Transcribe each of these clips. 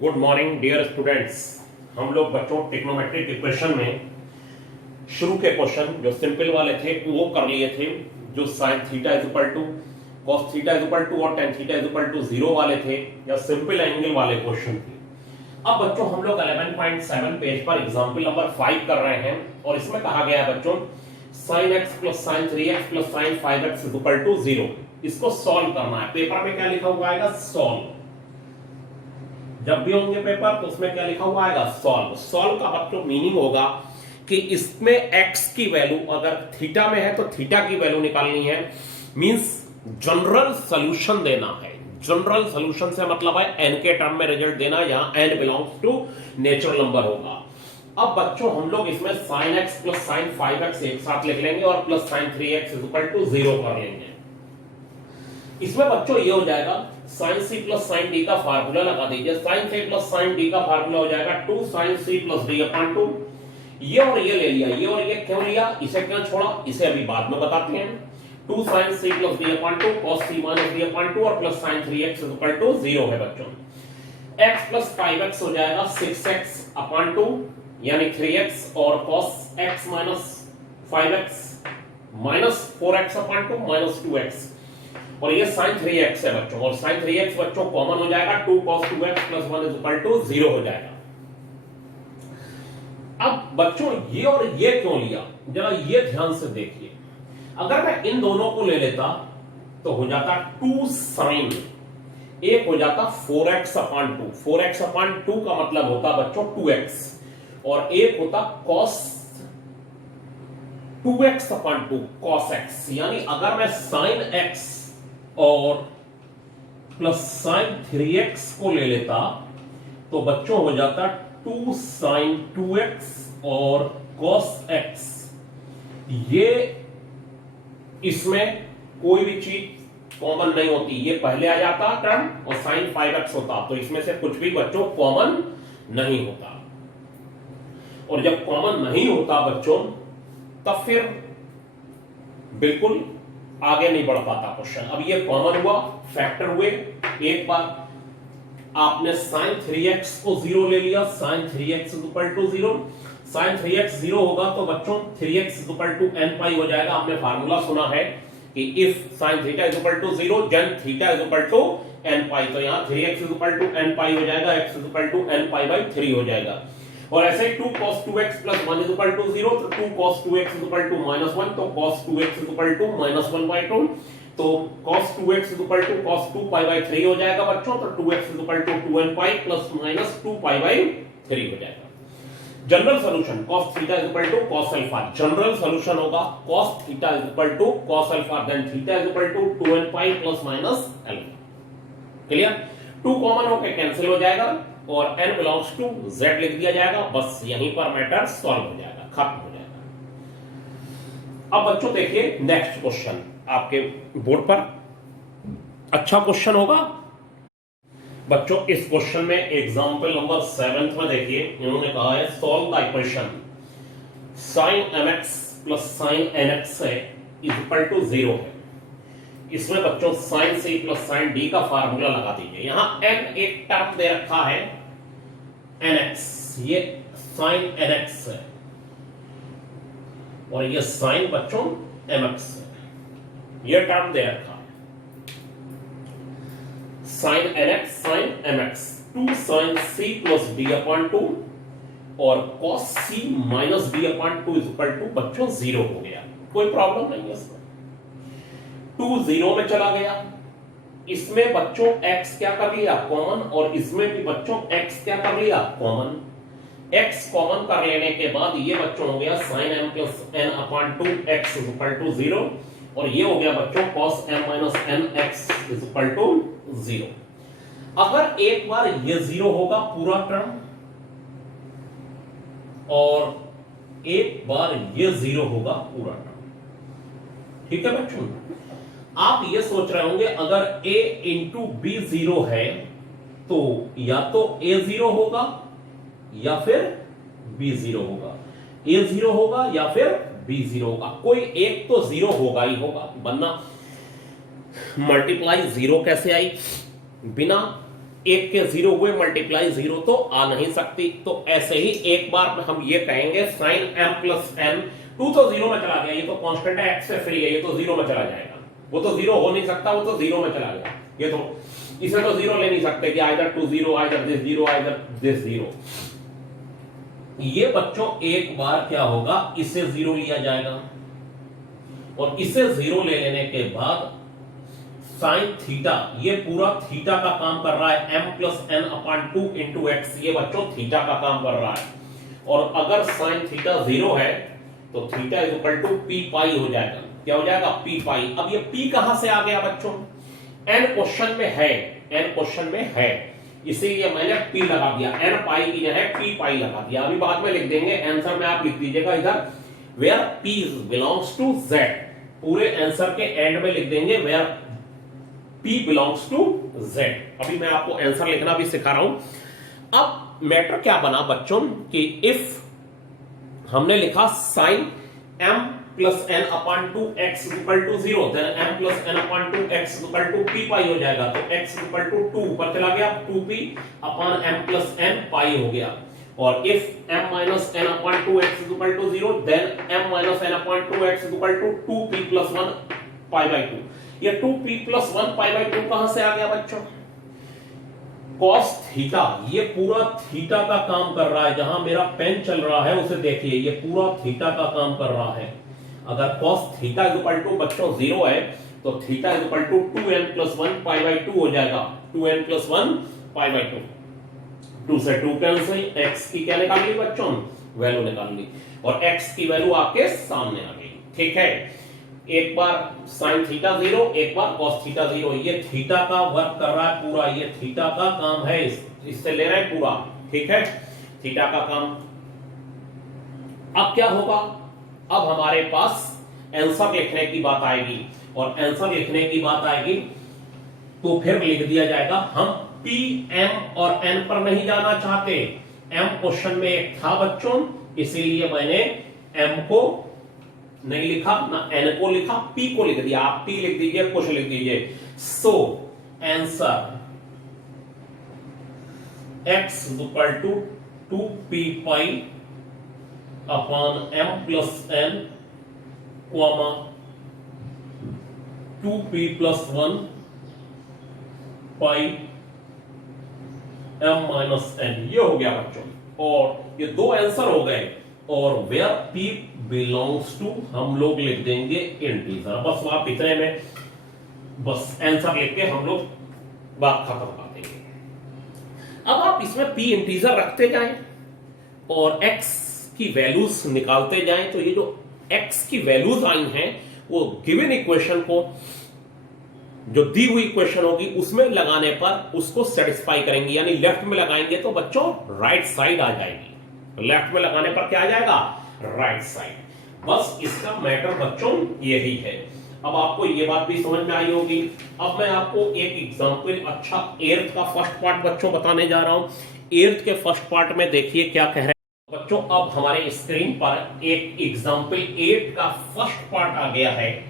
Good morning dear students. हम लोग बच्चों ट्रिग्नोमेट्रिक इक्वेशन में शुरू के क्वेश्चन जो सिंपल वाले थे वो कर लिए थे, जो sine theta is equal to cos theta is equal to और tan theta is equal to 0 वाले थे, या सिंपल एंगल वाले क्वेश्चन थे। अब बच्चों हम लोग 11.7 पेज पर एग्जांपल नंबर 5 कर रहे हैं, और इसमें कहा गया है बच्चों sin x plus sin 3x plus sin 5x is equal to 0। इसको सॉल्व करना है। पेपर में क्या लिखा हुआ आएगा? सॉल्व। जब भी होंगे पेपर तो उसमें क्या लिखा हुआ आएगा? सॉल्व। सॉल्व का बच्चों मीनिंग होगा कि इसमें x की वैल्यू अगर थीटा में है तो थीटा की वैल्यू निकालनी है, मींस जनरल सॉल्यूशन देना है। जनरल सॉल्यूशन से मतलब है n के टर्म में रिजल्ट देना, यहां n belongs to natural number होगा। अब बच्चों हम लोग इसमें sin x plus sin 5x एक साथ लिख लेंगे और plus sin 3x is equal to 0 कर लेंगे। इसमें बच्चों ये हो जाएगा sin c plus sin d का फार्मूला लगा दीजिए। sin c plus sin d का फार्मूला हो जाएगा 2 sin c plus d upon 2। ये और ये ले लिया, ये और ये क्यों लिया, इसे क्यों छोड़ा, इसे अभी बाद में बताते हैं। 2 sin c plus d upon 2 cos c minus d upon 2 और plus sin 3x is equal to 0 है बच्चों। x प्लस 5x हो जाएगा 6x अपॉन 2 यानी 3x, और cos x minus 5x minus 4x upon 2 minus 2x, और ये sin 3x है बच्चों, और sin 3x बच्चों कॉमन हो जाएगा 2 cos 2x plus 1 is equal to 0 हो जाएगा। अब बच्चों ये और ये क्यों लिया, जरा ये ध्यान से देखिए। अगर मैं इन दोनों को ले लेता तो हो जाता 2 sin, एक हो जाता 4x अपॉन 2। 4x अपॉन 2 का मतलब होता बच्चों 2x, और एक होता cos 2x upon 2 cos x। यानी अगर मैं sin x और प्लस sin 3x को ले लेता तो बच्चों हो जाता 2 sin 2x और cos x। ये इसमें कोई भी चीज कॉमन नहीं होती, ये पहले आ जाता टर्म, और sin 5x होता, तो इसमें से कुछ भी बच्चों कॉमन नहीं होता। और जब कॉमन नहीं होता बच्चों तब फिर बिल्कुल आगे नहीं बढ़ पाता क्वेश्चन। अब ये कॉमन हुआ, फैक्टर हुए, एक बार आपने sin 3x को 0 ले लिया, sin 3x is equal to 0। sin 3x 0 होगा तो बच्चों 3x is equal to n pi हो जाएगा। आपने फार्मूला सुना है कि if sin theta is equal to 0 then theta is equal to n pi, तो यहां 3x is equal to n pi हो जाएगा, x is equal to n pi by 3 हो जाएगा। और ऐसे 2 cos 2x plus 1 is equal to 0, तो 2 cos 2x is equal to -1, तो cos 2x is equal to -1/2, तो cos 2x is equal to cos 2 pi by 3 हो जाएगा बच्चों, तो 2x is equal to 2n pi plus minus 2 pi by 3 हो जाएगा। General solution cos theta is equal to cos alpha, general solution होगा cos theta is equal to cos alpha, then theta is equal to 2n pi plus minus alpha. Clear? 2 common होकर cancel हो जाएगा और n belongs to z लिख दिया जाएगा, बस यहीं पर मैटर सॉल्व हो जाएगा, खत्म हो जाएगा। अब बच्चों देखिए नेक्स्ट क्वेश्चन आपके बोर्ड पर, अच्छा क्वेश्चन होगा बच्चों। इस क्वेश्चन में एग्जांपल नंबर 7 में देखिए, इन्होंने कहा है solve the equation sin mx plus sin nx है इज इक्वल टू 0 है। इसमें बच्चों sin c plus sin d का फार्मूला लगा दीजिए। यहां n एक टर्म दे रखा है nx, ये sin nx है, और ये sin बच्चों mx है, ये टर्म दे रखा है sin nx sin mx। 2 sin c plus d upon 2 और cos c minus d upon 2 is equal to बच्चों 0 हो गया। कोई प्रॉब्लम नहीं है इसमें, 2 0 में चला गया। इसमें बच्चों x क्या कर लिया? कॉमन, और इसमें भी बच्चों x क्या कर लिया? कॉमन। x कॉमन कर लेने के बाद ये बच्चों हो गया sin m plus n upon 2 x is equal to 0, और ये हो गया बच्चों cos m minus n x is equal to 0। अगर एक बार ये 0 होगा पूरा टर्म, और एक बार ये 0 होगा पूरा टर्म, ठीक है बच्चों? आप ये सोच रहे होंगे अगर a इंटू b 0 है तो या तो a 0 होगा या फिर b 0 होगा, a 0 होगा या फिर b 0 होगा, कोई एक तो 0 होगा ही होगा, वरना मल्टीप्लाई 0 कैसे आई? बिना एक के जीरो हुए मल्टीप्लाई जीरो तो आ नहीं सकती। तो ऐसे ही एक बार हम ये कहेंगे sine m plus n, two तो जीरो में चला गया, ये तो कांस्टेंट है, x से फ्री है, ये तो जीरो में चला जाएगा, वो तो जीरो हो नहीं सकता, वो तो जीरो में चला गया, ये तो इसे तो जीरो ले नहीं सकते कि either two zero, either this zero, either this zero. ये बच्चों एक बार क्या होगा, इसे जीरो लिया जाएगा और इसे जीरो ले लेने के बाद साइन थीटा, ये पूरा थीटा का काम कर रहा है, m plus N upon two into x, ये बच्चों थीटा का काम कर रहा है। और अगर साइन थीटा जीरो है तो theta is equal to P pi हो जाएगा। क्या हो जाएगा, पी पाई। अब ये पी कहां से आ गया बच्चों, n क्वेश्चन में है, n क्वेश्चन में है, इसीलिए मैंने p लगा दिया, n पाई की जगह p पाई लगा दिया। अभी बाद में लिख देंगे, आंसर में आप लिख दीजिएगा इधर where p belongs to z, पूरे आंसर के एंड में लिख देंगे where p belongs to z। अभी मैं आपको आंसर लिखना भी सिखा रहा हूं। अब मैटर क्या बना बच्चों कि इफ हमने लिखा sine m plus N upon two x equal to zero, then m plus N upon two x equal to P pi हो जाएगा। तो x इक्वल टू टू ऊपर चला गया, 2p upon m plus n pi हो गया। और if m minus n upon two x equal to zero, then m minus n upon two x equal to 2p plus 1 pi by 2। ये 2p plus 1 pi by 2 कहां से आ गया बच्चों, cos theta, ये पूरा थीटा का काम कर रहा है। जहां मेरा पेन चल रहा है उसे देखिए, ये पूरा थीटा का काम कर रहा है। अगर cos theta is equal to बच्चों जीरो है तो theta is equal to 2n plus 1 pi by 2 हो जाएगा, 2n प्लस 1 पाई बाई 2। 2 से 2 कैंसिल, x की क्या निकाल ली बच्चों, वैल्यू निकाल ली, और x की वैल्यू आपके सामने आ गई। ठीक है, एक बार साइन थीटा जीरो, एक बार cos थीटा जीरो, ये थीटा का वर्क कर रहा है पूरा, ये थीटा का काम है, इससे ले रहे हैं पूरा। ठीक है, थीटा का काम। अब क्या होगा, अब हमारे पास आंसर लिखने की बात आएगी, और आंसर लिखने की बात आएगी तो फिर लिख दिया जाएगा, हम p, m और n पर नहीं जाना चाहते। m क्वेश्चन में एक था बच्चों, इसीलिए मैंने m को नहीं लिखा ना n को लिखा, p को लिख दिया। आप p लिख दीजिए, कुछ लिख दीजिए। So answer x equal to 2p pi upon m plus n comma 2p plus 1 pi m minus n, ये हो गया बच्चों। और ये दो आंसर हो गए, और वेयर p बिलोंग्स टू हम लोग लिख देंगे इंटीजर। बस आप इतने में बस आंसर लिख के हम लोग बात खत्म कर देंगे। अब आप इसमें p इंटीजर रखते जाएं और x की वैल्यूज निकालते जाएं, तो ये जो x की वैल्यूज आई हैं वो गिवन इक्वेशन को, जो दी हुई इक्वेशन होगी उसमें लगाने पर उसको सेटिस्फाई करेंगे। यानी लेफ्ट में लगाएंगे तो बच्चों राइट साइड आ जाएगी, लेफ्ट में लगाने पर क्या आ जाएगा, राइट साइड। बस इसका मैटर बच्चों यही है। अब आपको ये बात भी समझ में आई होगी। अब मैं आपको एक एग्जांपल, अच्छा एर्थ का फर्स्ट पार्ट बच्चों बताने जा रहा हूं। एर्थ के फर्स्ट पार्ट में देखिए क्या कह रहे हैं बच्चों। अब हमारे स्क्रीन पर एक एग्जांपल 8 का फर्स्ट पार्ट आ गया है,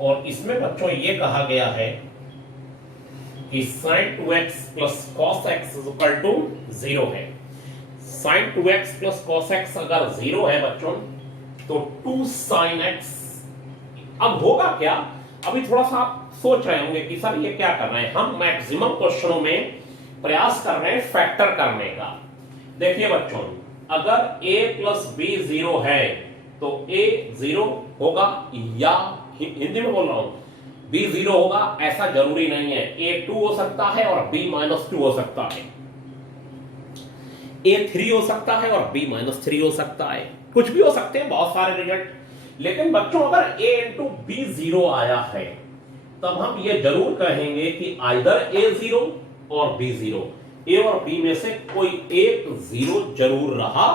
और इसमें बच्चों ये कहा गया है कि sin 2x plus cos x equal to 0 है। sin 2x plus cos x अगर 0 है बच्चों तो 2 sin x, अब होगा क्या, अभी थोड़ा सा आप सोच रहे होंगे कि सर ये क्या कर रहे हैं। हम मैक्सिमम क्वेश्चनों में प्रयास कर रहे हैं फैक्टर करने का। देखिए बच्चों, अगर a प्लस b 0 है तो a 0 होगा, या हिंदी में बोल रहा हूं b 0 होगा ऐसा जरूरी नहीं है, a 2 हो सकता है और b माइनस 2 हो सकता है, a 3 हो सकता है और b माइनस 3 हो सकता है, कुछ भी हो सकते हैं, बहुत सारे रिजल्ट। लेकिन बच्चों अगर a इंटू b 0 आया है तब हम ये जरूर कहेंगे कि आइदर a 0 और b 0, a और b में से कोई एक 0 जरूर रहा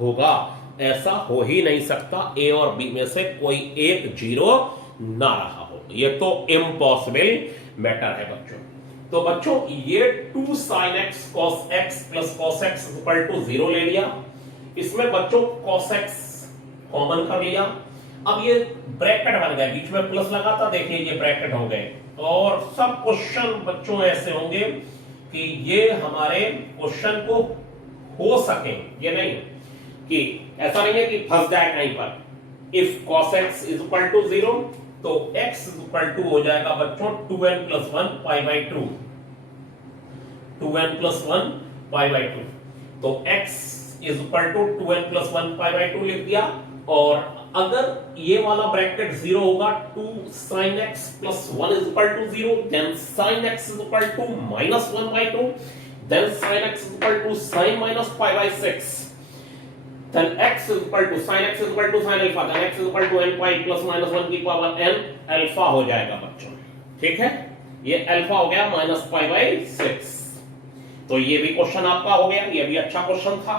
होगा। ऐसा हो ही नहीं सकता a और b में से कोई एक 0 ना रहा हो, ये तो इम्पॉसिबल मैटर है बच्चों। तो बच्चों ये 2 sin x cos x plus cos x equal to 0 ले लिया, इसमें बच्चों cos x कॉमन कर लिया। अब ये ब्रैकेट बन गया, बीच में प्लस लगा था, देखिए ये ब्रैकेट हो गए। और सब क्वेश्चन बच्चों ऐसे होंगे कि ये हमारे क्वेश्चन को हो सके, ये नहीं कि ऐसा नहीं है कि फंस जाए कहीं पर। If cos x is equal to 0 तो x इज इक्वल टू हो जाएगा बच्चों 2n plus 1 pi by 2, 2n plus 1 pi by 2। तो x is equal to 2n plus 1 pi by 2 लिख दिया। और अगर ये वाला ब्रैकेट 0 होगा 2 sin x plus 1 is equal to 0, then sin x is equal to minus 1 by 2, then sin x is equal to sin minus pi by 6, then x is equal to sin x is equal to sin alpha, then x is equal to n pi plus minus 1 की power n alpha हो जाएगा बच्चों। ठीक है, ये alpha हो गया minus pi by 6। तो ये भी क्वेश्चन आपका हो गया, ये भी अच्छा क्वेश्चन था।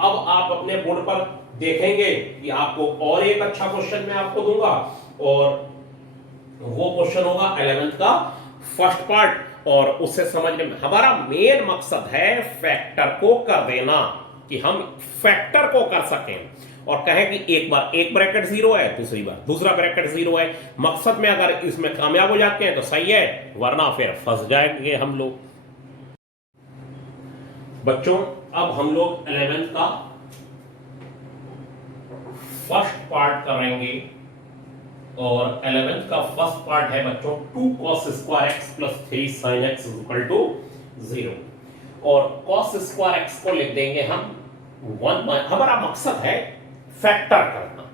अब आप अपने बोर्ड पर देखेंगे कि आपको और एक अच्छा क्वेश्चन मैं आपको दूंगा, और वो क्वेश्चन होगा 11th का फर्स्ट पार्ट। और उसे समझने में हमारा मेन मकसद है फैक्टर को कर देना, कि हम फैक्टर को कर सकें और कहें कि एक बार एक ब्रैकेट 0 है, दूसरी बार दूसरा ब्रैकेट 0 है। मकसद में अगर इसमें कामयाब हो जाते हैं तो सही है, वरना फिर फंस जाएंगे हम लोग। बच्चों अब हम लोग 11th का फर्स्ट पार्ट करेंगे, और 11th का फर्स्ट पार्ट है बच्चों 2 cos square x plus 3 sin x equal to 0। और cos स्क्वायर x को लिख देंगे हम 1। हमारा मकसद है फैक्टर करना,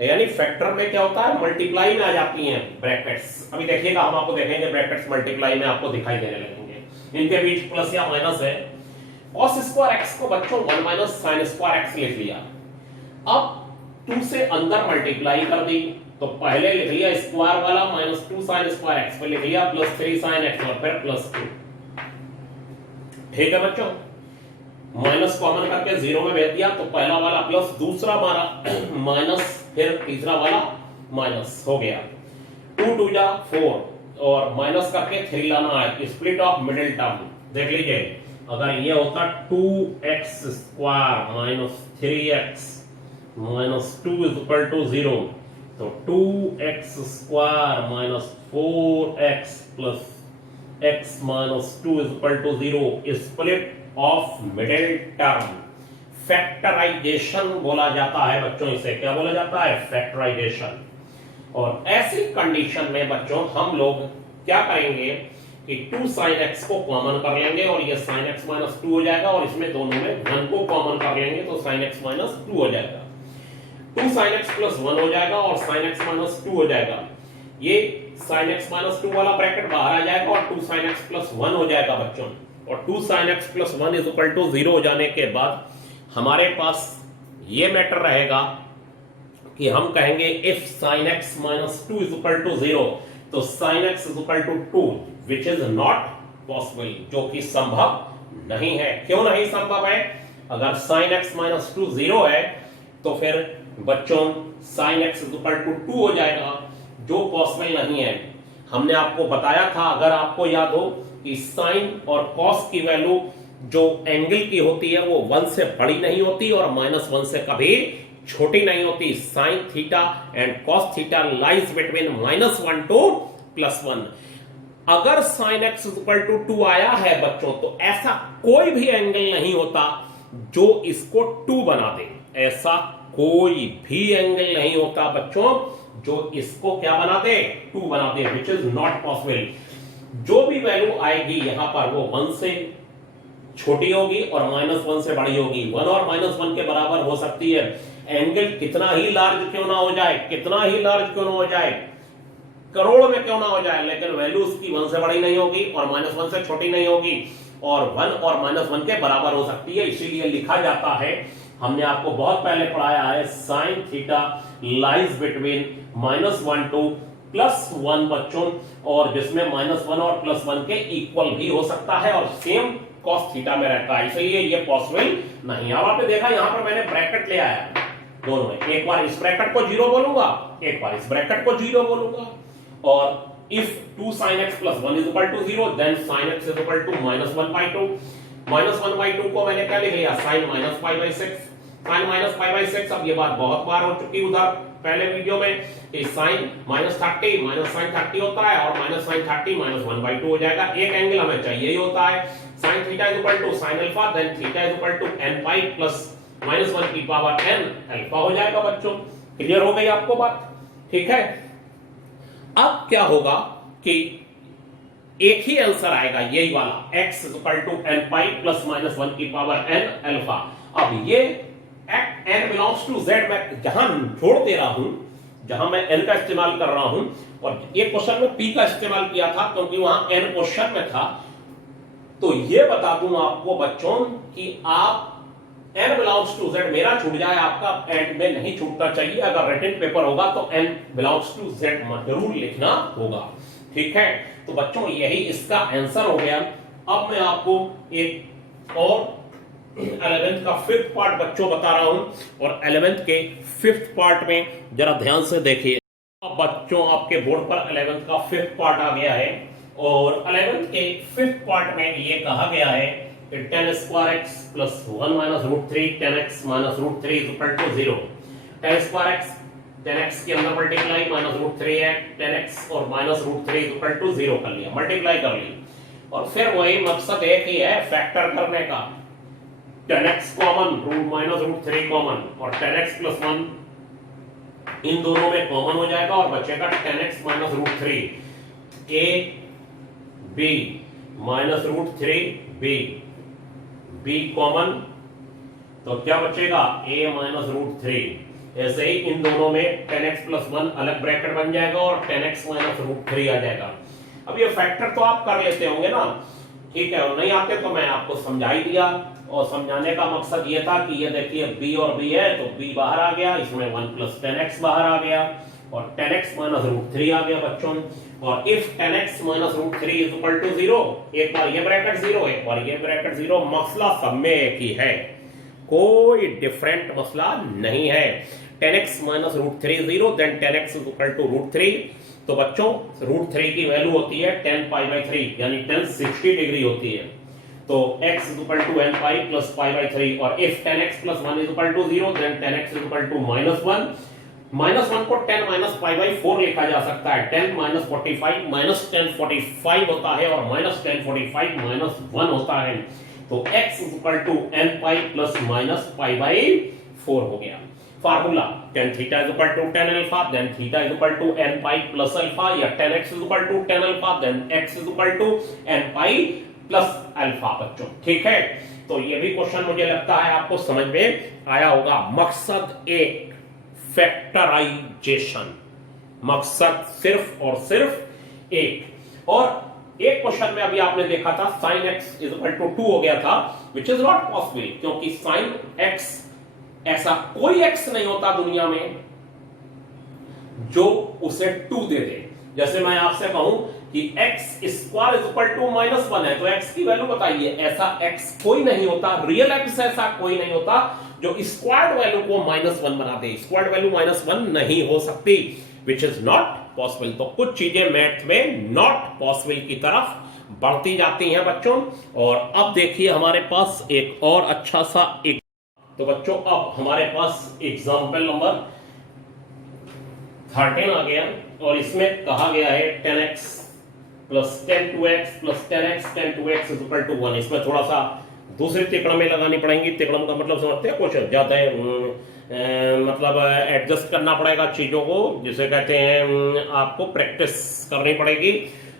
यानी फैक्टर में क्या होता है, मल्टीप्लाई में आ जाती हैं ब्रैकेट्स। अभी देखिएगा, हम आपको देखेंगे ब्रैकेट्स मल्टीप्लाई में आपको दिखाई देने लगेंगे, इनके बीच प्लस या माइनस है। cos स्क्वायर x को बच्चों 1 माइनस sin स्क्वायर x लिख लिया। अब 2 से अंदर मल्टीप्लाई कर दी, तो पहले लिख लिया स्क्वायर वाला माइनस 2 sin स्क्वायर x, फिर लिख लिया प्लस 3 sin x और फिर प्लस 2। ठीक है बच्चों, माइनस कॉमन करके 0 में भेज दिया, तो पहला वाला प्लस, दूसरा वाला माइनस, फिर तीसरा वाला माइनस हो गया। 2 2 जा 4 और माइनस करके 3 लाना है, स्प्लिट ऑफ मिडिल टर्म देख लीजिए। अगर ये होता 2x square minus 3x minus 2 is equal to 0, तो 2x square minus 4x plus x minus 2 is equal to 0, split of middle term. Factorization बोला जाता है बच्चों, इसे क्या बोला जाता है, फैक्टराइजेशन। और ऐसी कंडीशन में बच्चों हम लोग क्या करेंगे कि 2 sin x को कॉमन कर लेंगे, और ये sin x माइनस 2 हो जाएगा, और इसमें दोनों में 1 को कॉमन कर लेंगे तो sin x माइनस 2 हो जाएगा। 2 sin x प्लस 1 हो जाएगा और sin x माइनस 2 हो जाएगा। ये sin x माइनस 2 वाला ब्रैकेट बाहर आ जाएगा और 2 sin x प्लस 1 हो जाएगा बच्चों। और 2 sin x plus 1 is equal to 0 हो जाने के बाद हमारे पास ये मैटर रहेगा कि हम कहेंगे if sin x minus 2 is equal to 0, तो sin x is equal to 2, which is not possible, जो कि संभव नहीं है। क्यों नहीं संभव है? अगर sin x माइनस 2 0 है तो फिर बच्चों sin x is equal to 2 हो जाएगा, जो पॉसिबल नहीं है। हमने आपको बताया था, अगर आपको याद हो, कि sin और cos की वैल्यू जो एंगल की होती है वो 1 से बड़ी नहीं होती और माइनस 1 से कभी छोटी नहीं होती। sin थीटा एंड cos थीटा लाइज बिटवीन -1 to +1। अगर sin x is equal to 2 आया है बच्चों, तो ऐसा कोई भी एंगल नहीं होता जो इसको 2 बना दे। ऐसा कोई भी एंगल नहीं होता बच्चों जो इसको क्या बना दे, 2 बना दे, विच इज नॉट पॉसिबल। जो भी वैल्यू आएगी यहां पर वो 1 से छोटी होगी और -1 से बड़ी होगी। 1 और -1 के बराबर हो सकती है। एंगल कितना ही लार्ज क्यों ना हो जाए, कितना ही लार्ज क्यों ना हो जाए, करोड़ में क्यों ना हो जाए, लेकिन वैल्यू उसकी 1 से बड़ी नहीं होगी और -1 से छोटी नहीं होगी, और 1 और -1 के बराबर हो सकती है। इसीलिए लिखा जाता है, हमने आपको बहुत पहले पढ़ाया है, sin theta lies between -1 to +1 बच्चों, और जिसमें -1 और +1 के इक्वल भी हो सकता है, और सेम cos थीटा में रहता है, इसलिए ये पॉसिबल नहीं। अब आपने देखा यहां पर मैंने ब्रैकेट ले आया दोनों में, एक बार इस ब्रैकेट को 0 बोलूंगा, एक बार इस ब्रैकेट को 0 बोलूंगा। और if 2 sin x plus 1 is equal to 0, then sin x is equal to -1/2। -1/2 को मैंने क्या लिख लिया, sin -π/6। sin -π/6, अब ये बात बहुत बार हो चुकी उधर, पहले वीडियो में कि साइन -30 माइनस साइन 30 होता है और माइनस साइन 30 माइनस 1/2 हो जाएगा। एक एंगल हमें चाहिए ही होता है, sine theta is equal to sine alpha then theta is equal to n pi plus -1 की पावर n अल्फा हो जाएगा बच्चों। क्लियर हो गई आपको बात? ठीक है। अब क्या होगा कि एक ही आंसर आएगा, यही वाला x equal to n pi plus -1 की पावर n अल्फा। अब ये n बिलोंग्स टू z मैं जहां छोड़ दे रहा हूं, जहां मैं n का इस्तेमाल कर रहा हूं, और ये क्वेश्चन में p का इस्तेमाल किया था क्योंकि वहां n क्वेश्चन में था। तो ये बता दूं आपको बच्चों कि आप n बिलोंग्स टू z मेरा छूट जाए, आपका एंड में नहीं छूटना चाहिए। अगर रिटन पेपर होगा तो n बिलोंग्स टू z जरूर लिखना होगा। ठीक है, तो बच्चों यही इसका आंसर हो गया। अब मैं आपको एक और 11th का 5th पार्ट बच्चों बता रहा हूं, और 11th के 5th पार्ट में जरा ध्यान से देखिए। अब बच्चों आपके बोर्ड पर 11th का 5th पार्ट आ गया है, और 11th के 5th पार्ट में ये कहा गया है कि tan square x plus 1 minus root 3 tan x minus root 3 is equal to 0। tan square x tan x के अंदर मल्टीप्लाई माइनस रूट 3 है, tan x और minus root 3 is equal to 0 कर लिया, मल्टीप्लाई कर ली। और फिर वही मकसद एक ही है फैक्टर करने का, tan x common root minus root 3 common, और tan x प्लस 1 इन दोनों में कॉमन हो जाएगा और बचेगा tan x minus root 3 a b minus root 3 b common, तो क्या बचेगा a माइनस रूट 3। ऐसे ही इन दोनों में tan x प्लस 1 अलग ब्रैकेट बन जाएगा और tan x माइनस रूट 3 आ जाएगा। अब ये फैक्टर तो आप कर लेते होंगे ना, ठीक है, और नहीं आते तो मैं आपको समझा ही दिया, और समझाने का मकसद ये था कि ये देखिए b और b है तो b बाहर आ गया, इसमें 1 प्लस tan x बाहर आ गया और tan x माइनस रूट 3 आ गया बच्चों। और if tan x minus root 3 is equal to 0, एक बार ये ब्रैकेट 0 एक बार ये ब्रैकेट 0, मसला सब में एक ही है, कोई डिफरेंट मसला नहीं है। tan x minus root 3 0 then tan x is equal to root 3। तो बच्चों रूट 3 की वैल्यू होती है tan पाई बाई 3 यानी tan 60 डिग्री होती है। तो x is equal to n pi plus pi by 3, और if tan x plus 1 is equal to 0 then tan x is equal to -1। -1 को tan माइनस पाई बाई 4 लिखा जा सकता है, 10 माइनस 45 माइनस 10 45 होता है, और माइनस 10 45 माइनस 1 होता है। तो x is equal to n pi plus minus pi by 4 हो गया। Formula tan theta is equal to tan alpha then theta is equal to n pi plus alpha, या tan x is equal to tan alpha then x is equal to n pi plus alpha बच्चों। ठीक है, तो ये भी question मुझे लगता है आपको समझ में आया होगा। मकसद एक फैक्टराइजेशन, मकसद सिर्फ और सिर्फ एक। और एक क्वेश्चन में अभी आपने देखा था sin x is equal to 2 हो गया था, विच इज नॉट पॉसिबल, क्योंकि sin x ऐसा कोई x नहीं होता दुनिया में जो उसे 2 दे दे। जैसे मैं आपसे कहूं कि x square is equal to -1 है, तो x की वैल्यू बताइए, ऐसा x कोई नहीं होता, रियल x ऐसा कोई नहीं होता जो स्क्वायर्ड वैल्यू को -1 बना दे। स्क्वायर्ड वैल्यू -1 नहीं हो सकती, विच इज नॉट पॉसिबल। तो कुछ चीजें मैथ में नॉट पॉसिबल की तरफ बढ़ती जाती हैं बच्चों। और अब देखिए हमारे पास एक और अच्छा सा एक, तो बच्चों अब हमारे पास एग्जाम्पल नंबर 13 आ गया, और इसमें कहा गया है tan x plus tan 2x plus tan x tan 2x is equal to 1। इसमें थोड़ा सा दूसरी तिकड़म में लगानी पड़ेंगी। तिकड़म का मतलब समझते हैं, कुछ ज्यादा मतलब एडजस्ट करना पड़ेगा चीजों को, जिसे कहते हैं आपको प्रैक्टिस करनी पड़ेगी।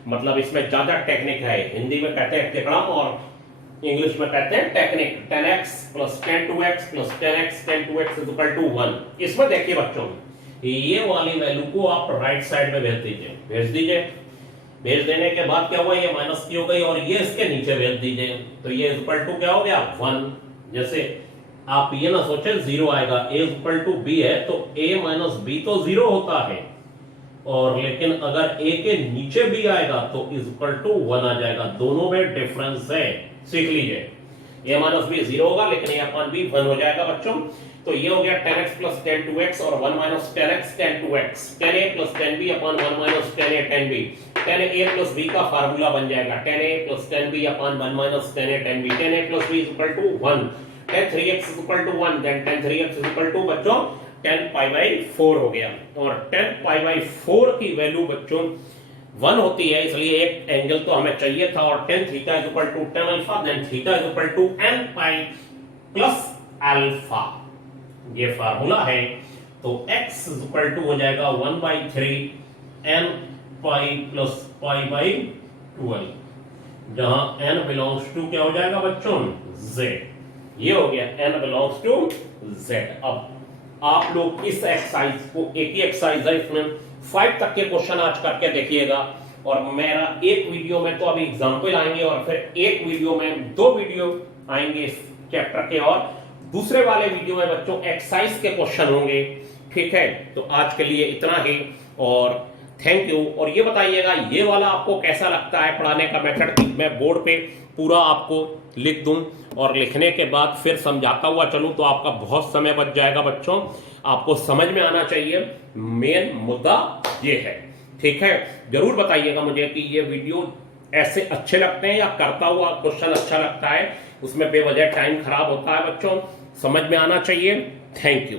मतलब इसमें ज्यादा टेक्निक है, हिंदी में कहते हैं तिकड़म और इंग्लिश में कहते हैं technique. tan x plus tan 2x plus tan x tan 2x is equal to 1। इसमें देखिए बच्चों, ये वाली वैल्यू को आप राइट साइड में भेज दीजिए। भेज देने के बाद क्या हुआ, ये माइनस की हो गई, और ये इसके नीचे भेज दीजिए, तो ये इक्वल टू क्या हो गया 1। जैसे आप ये ना सोचे 0 आएगा, a इक्वल टू b है तो a माइनस b तो 0 होता है, और लेकिन अगर a के नीचे b आएगा तो इज इक्वल टू 1 आ जाएगा। दोनों में डिफरेंस है, सीख लीजिए। a माइनस b 0 होगा लेकिन a अपॉन b 1 हो जाएगा बच्चों। तो ये हो गया tan x plus tan 2x और 1 minus tan x tan 2x, tan a plus tan b upon 1 minus tan a tan b। tan a plus b का फार्मूला बन जाएगा tan a plus tan b upon 1 minus tan a tan b। tan a plus b is equal to 1, tan 3x is equal to 1, then tan 3x is equal to बच्चों 10π/4 हो गया। और 10π/4 की value बच्चों 1 होती है, इसलिए एक एंगल तो हमें चाहिए था। और tan theta is equal to tan alpha, then theta is equal to n pi plus alpha, ये फार्मूला है। तो x इज इक्वल टू हो जाएगा 1/3 n पाई प्लस π/12, जहां n बिलोंग्स टू क्या हो जाएगा बच्चों, z। ये हो गया n बिलोंग्स टू z। अब आप लोग इस एक्सरसाइज को, एक ही एक्सरसाइज है, इसमें 5 तक के क्वेश्चन आज करके देखिएगा। और मेरा एक वीडियो में तो अभी एग्जाम्पल आएंगे, और फिर एक वीडियो में 2 वीडियो आएंगे इस चैप्टर के, और दूसरे वाले वीडियो में बच्चों एक्सरसाइज के क्वेश्चन होंगे। ठीक है, तो आज के लिए इतना ही, और थैंक यू। और ये बताइएगा ये वाला आपको कैसा लगता है पढ़ाने का मेथड, मैं बोर्ड पे पूरा आपको लिख दूं और लिखने के बाद फिर समझाता हुआ चलूं, तो आपका बहुत समय बच जाएगा बच्चों। आपको समझ में आना चाहिए, मेन मुद्दा ये है। ठीक है, जरूर बताइएगा मुझे कि ये वीडियो ऐसे अच्छे लगते हैं या करता हुआ क्वेश्चन अच्छा लगता है, उसमें बेवजह टाइम खराब होता है बच्चों, समझ में आना चाहिए। Thank you.